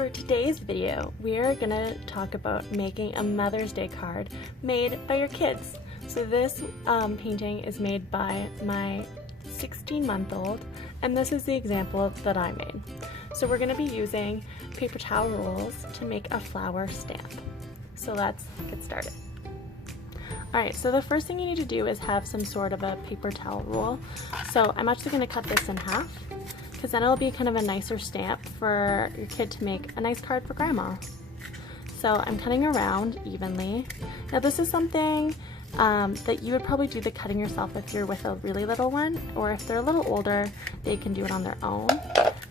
For today's video, we are going to talk about making a Mother's Day card made by your kids. So this painting is made by my 16-month-old, and this is the example that I made. So we're going to be using paper towel rolls to make a flower stamp. So let's get started. Alright, so the first thing you need to do is have some sort of a paper towel roll. So I'm actually going to cut this in half, because then it'll be kind of a nicer stamp for your kid to make a nice card for grandma. So I'm cutting around evenly. Now this is something that you would probably do the cutting yourself if you're with a really little one, or if they're a little older, they can do it on their own.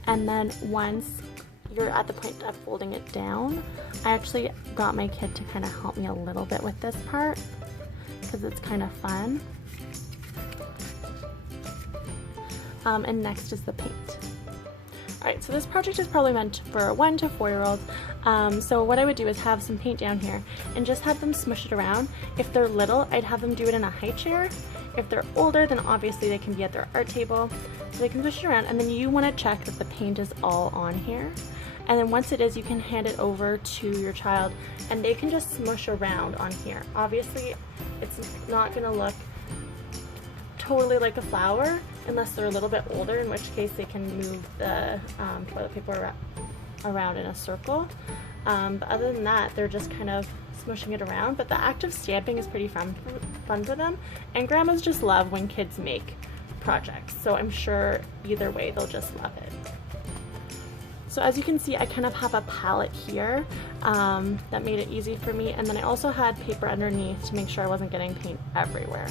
And then once you're at the point of folding it down, I actually got my kid to kind of help me a little bit with this part, because it's kind of fun. And next is the paint. Alright, so this project is probably meant for 1 to 4-year-olds. So what I would do is have some paint down here and just have them smush it around. If they're little, I'd have them do it in a high chair. If they're older, then obviously they can be at their art table. So they can smush it around, and then you want to check that the paint is all on here. And then once it is, you can hand it over to your child and they can just smush around on here. Obviously, it's not going to look totally like a flower unless they're a little bit older, in which case they can move the toilet paper around in a circle. But other than that, they're just kind of smushing it around. But the act of stamping is pretty fun for them, and grandmas just love when kids make projects, so I'm sure either way they'll just love it. So as you can see, I kind of have a palette here that made it easy for me, and then I also had paper underneath to make sure I wasn't getting paint everywhere.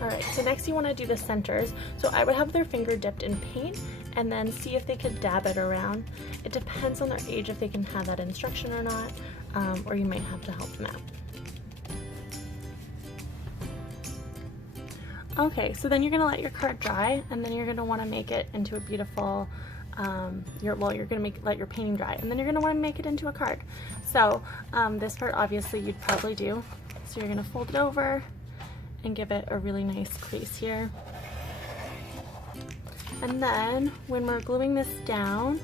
Alright, so next you want to do the centers. So I would have their finger dipped in paint and then see if they could dab it around. It depends on their age if they can have that instruction or not, or you might have to help them out. Okay, so then you're going to let your card dry, and then you're going to want to make it into a beautiful, you're going to let your painting dry, and then you're going to want to make it into a card. So this part obviously you'd probably do. So you're going to fold it over and give it a really nice crease here. And then when we're gluing this down,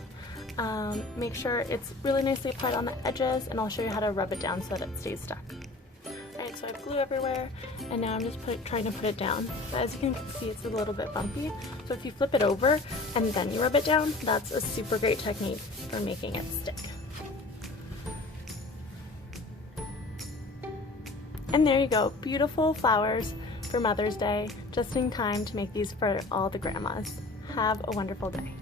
make sure it's really nicely applied on the edges, and I'll show you how to rub it down so that it stays stuck. Alright, so I have glue everywhere, and now I'm just trying to put it down. But as you can see, it's a little bit bumpy, so if you flip it over and then you rub it down, that's a super great technique for making it stick. And there you go, beautiful flowers for Mother's Day, just in time to make these for all the grandmas. Have a wonderful day.